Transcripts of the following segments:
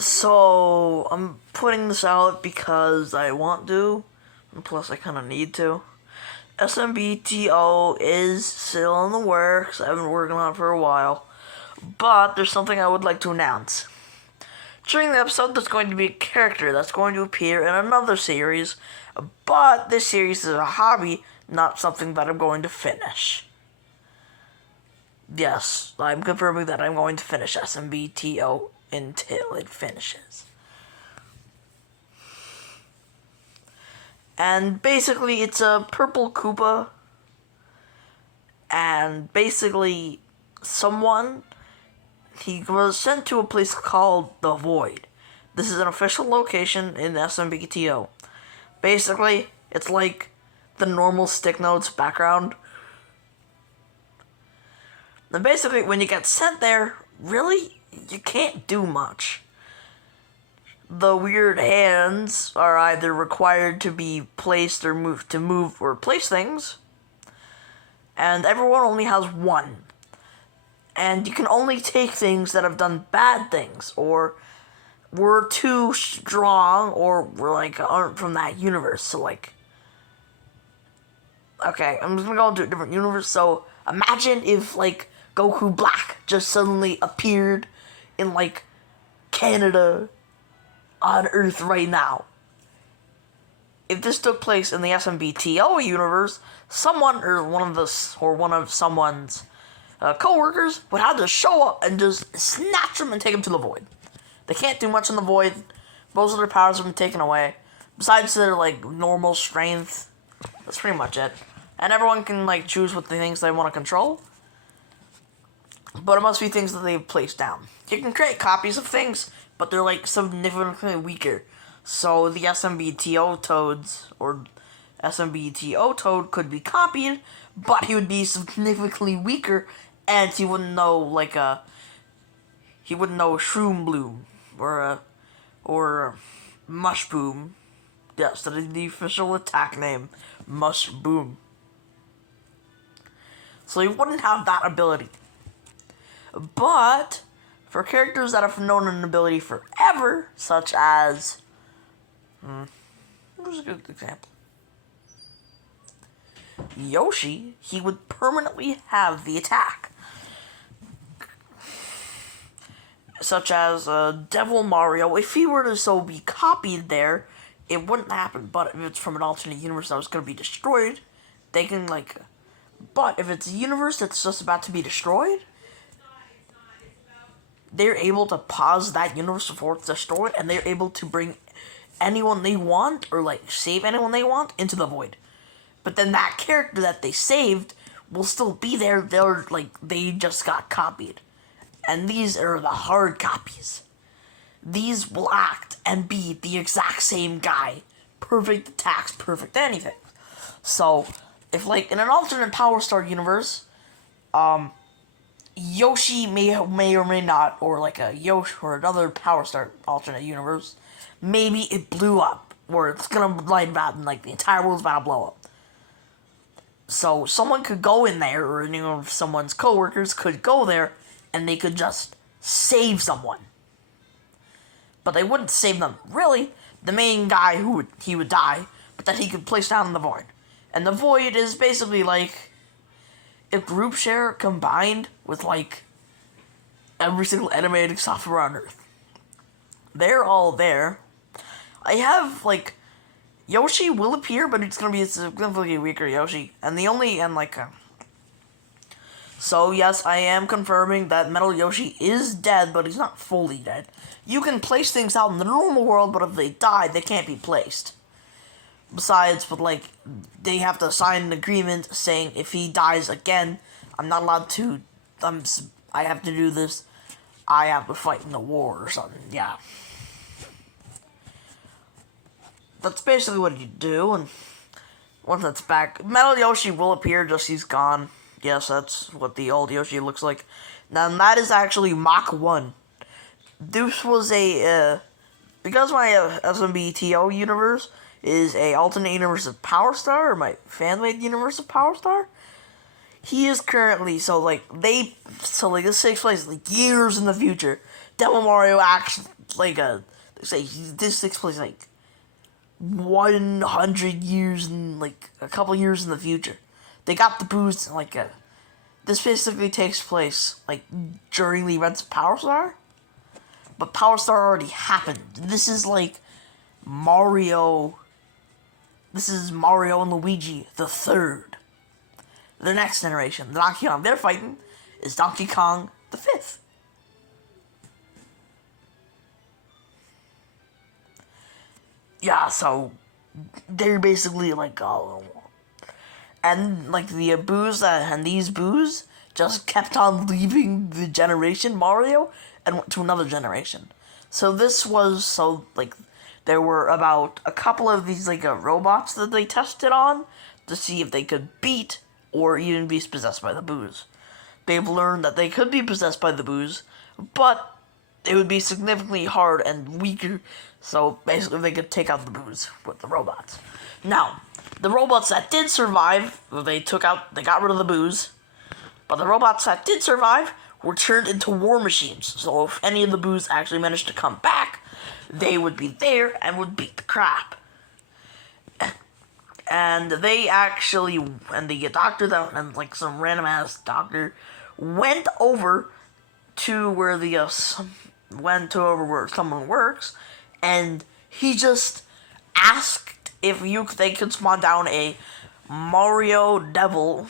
So, I'm putting this out because I want to, and plus I kind of need to. SMBTO is still in the works. I've been working on it for a while. But there's something I would like to announce. During the episode, there's going to be a character that's going to appear in another series, but this series is a hobby, not something that I'm going to finish. Yes, I'm confirming that I'm going to finish SMBTO until it finishes. And basically, it's a purple Koopa, and basically, he was sent to a place called the Void. This is an official location in SMBTO. Basically, it's like the normal Stick Notes background. And basically, when you get sent there, really, you can't do much. The weird hands are either required to be placed or move or place things. And everyone only has one. And you can only take things that have done bad things, or were too strong, or aren't from that universe. So okay, I'm just gonna go into a different universe. So imagine if Goku Black just suddenly appeared in Canada on Earth right now. If this took place in the SMBTO universe, someone or one of someone's co-workers would have to show up and just snatch them and take them to the Void. They can't do much in the Void. Most of their powers have been taken away. Besides their normal strength, that's pretty much it. And everyone can choose what the things they want to control. But it must be things that they've placed down. You can create copies of things, but they're significantly weaker. So the SMBTO Toads or SMBTO Toad could be copied, but he would be significantly weaker, and he wouldn't know Shroom Bloom or Mush Boom. Yes, that is the official attack name, Mush Boom. So he wouldn't have that ability. But for characters that have known an ability forever, such as who's a good example? Yoshi, he would permanently have the attack. Such as Devil Mario, if he were to be copied there, it wouldn't happen. But if it's from an alternate universe that was going to be destroyed, they can But if it's a universe that's just about to be destroyed, they're able to pause that universe before it's destroyed, and they're able to bring anyone they want, or save anyone they want, into the Void. But then that character that they saved will still be there. They just got copied. And these are the hard copies. These will act and be the exact same guy. Perfect attacks, perfect anything. So, if in an alternate Power Star universe, Yoshi may or may not, or a Yoshi or another Power Star alternate universe, maybe it blew up, or it's gonna light about and the entire world's about to blow up. So someone could go in there, or any of someone's co-workers could go there, and they could just save someone. But they wouldn't save them, really. The main guy he would die, but that he could place down in the Void. And the Void is basically if Group Share combined with every single animated software on Earth. They're all there. I have Yoshi will appear, but it's gonna be a significantly weaker Yoshi. So yes, I am confirming that Metal Yoshi is dead, but he's not fully dead. You can place things out in the normal world, but if they die, they can't be placed. Besides, they have to sign an agreement saying if he dies again, I'm not allowed to. I have to do this. I have to fight in the war or something. Yeah. That's basically what you do, and once that's back, Metal Yoshi will appear, just he's gone. Yes, that's what the old Yoshi looks like. Now, that is actually Mach 1. This was because my SMBTO universe is a alternate universe of Power Star, or my fan-made universe of Power Star, he is currently, this takes place years in the future. Devil Mario like they say this takes place like 100 years and like a couple years in the future. They got the booze like this basically takes place like during the events of Power Star, but Power Star already happened. This is like Mario. This is Mario and Luigi the third. The next generation, the Donkey Kong they're fighting, is Donkey Kong the fifth. Yeah, so they're basically like and like the boos and these boos just kept on leaving the generation Mario and went to another generation. So this was like there were about a couple of these like robots that they tested on to see if they could beat or even be possessed by the boos. They've learned that they could be possessed by the boos, but it would be significantly hard and weaker, so basically they could take out the boos with the robots. Now, the robots that did survive, they got rid of the boos, but the robots that did survive were turned into war machines, so if any of the boos actually managed to come back, they would be there and would beat the crap. And they actually, and the doctor that, and like some random ass doctor, went over to where where someone works, and he just asked if they could spawn down a Mario Devil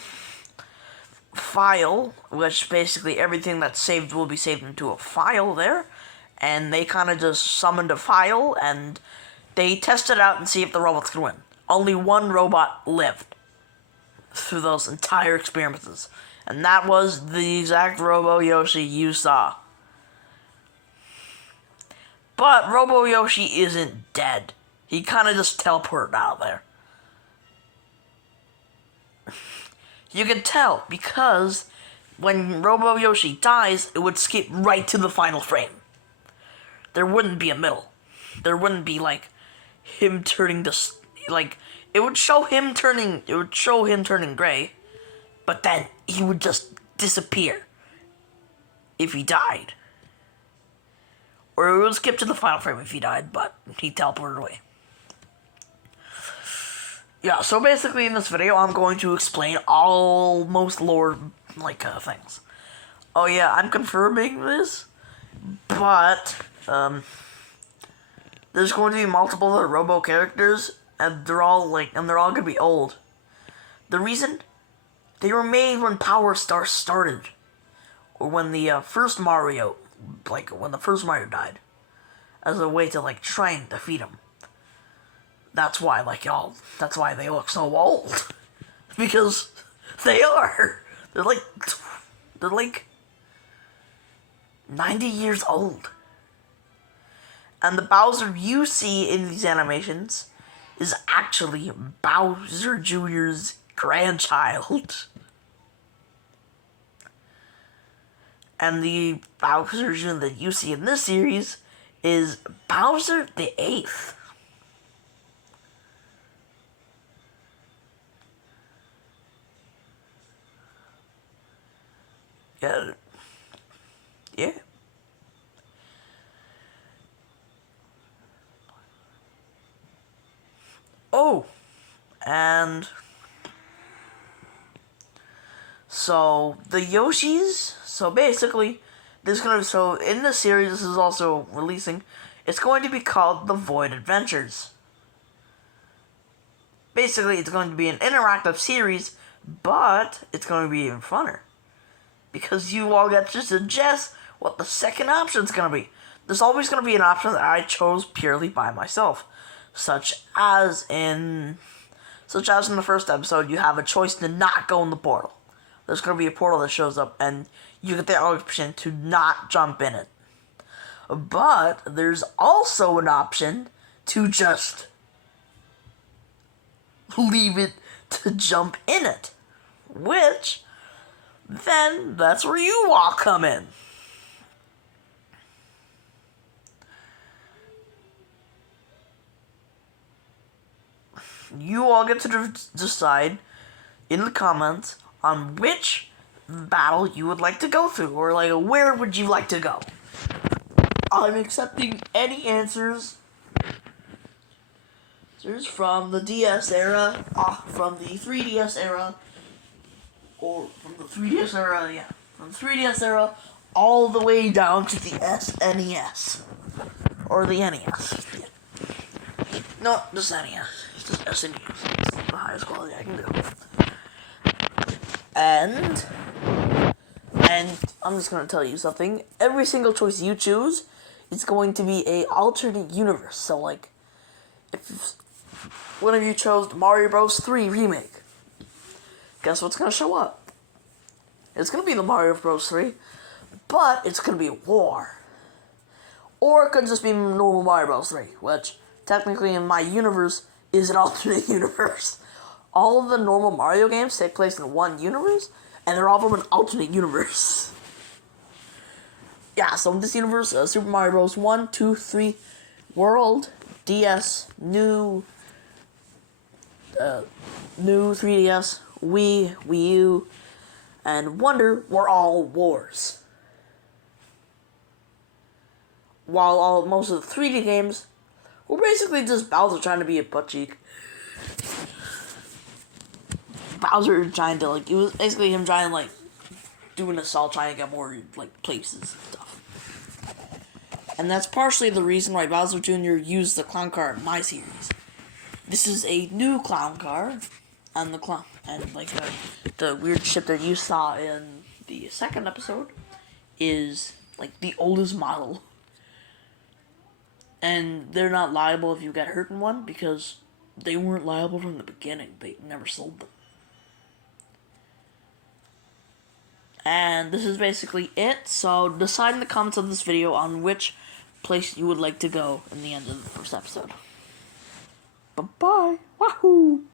file, which basically everything that's saved will be saved into a file there, and they kind of just summoned a file, and they tested out and see if the robots could win. Only one robot lived through those entire experiments, and that was the exact Robo Yoshi you saw. But Robo Yoshi isn't dead. He kind of just teleported out there. You can tell because when Robo Yoshi dies, it would skip right to the final frame. There wouldn't be a middle. There wouldn't be like him turning to like it would show him turning gray, but then he would just disappear if he died. Or it would skip to the final frame if he died, but he teleported away. Yeah, so basically in this video, I'm going to explain almost lore, things. Oh yeah, I'm confirming this, but, there's going to be multiple other Robo characters, and they're all gonna be old. The reason? They were made when Power Star started. Or when the first Mario died. As a way to, try and defeat him. That's why, that's why they look so old. Because they are. They're 90 years old. And the Bowser you see in these animations is actually Bowser Jr.'s grandchild. And the Bowser Jr. that you see in this series is Bowser the Eighth. Yeah. Yeah. Oh, and so the Yoshis. So basically, in this series, this is also releasing. It's going to be called The Void Adventures. Basically, it's going to be an interactive series, but it's going to be even funner. Because you all get to suggest what the second option is going to be. There's always going to be an option that I chose purely by myself. Such as in the first episode, you have a choice to not go in the portal. There's going to be a portal that shows up, and you get the option to not jump in it. But there's also an option to just leave it to jump in it. Which, then, that's where you all come in. You all get to decide in the comments on which battle you would like to go through, or where would you like to go. I'm accepting any answers from the DS era, from the 3DS era, or from the 3DS era, yeah, from the 3DS era, all the way down to the SNES. Or the NES. Yeah. No, just NES. Just SNES. It's the highest quality I can do. And I'm just gonna tell you something. Every single choice you choose is going to be a alternate universe. So like, if one of you chose Mario Bros. 3 remake, guess what's gonna show up? It's gonna be the Mario Bros. 3, but it's gonna be a war. Or it could just be normal Mario Bros. 3, which technically in my universe is an alternate universe. All of the normal Mario games take place in one universe, and they're all from an alternate universe. Yeah, so in this universe, Super Mario Bros. 1, 2, 3, World, DS, new 3DS, Wii, Wii U, and Wonder were all wars. While most of the 3D games were basically just Bowser trying to be a butt cheek. Bowser trying to, like, it was basically him trying to, like, do an assault, trying to get more, like, places and stuff. And that's partially the reason why Bowser Jr. used the clown car in my series. This is a new clown car, and the weird ship that you saw in the second episode is, like, the oldest model. And they're not liable if you get hurt in one, because they weren't liable from the beginning. They never sold them. And this is basically it. So decide in the comments of this video on which place you would like to go in the end of the first episode. Bye-bye. Wahoo!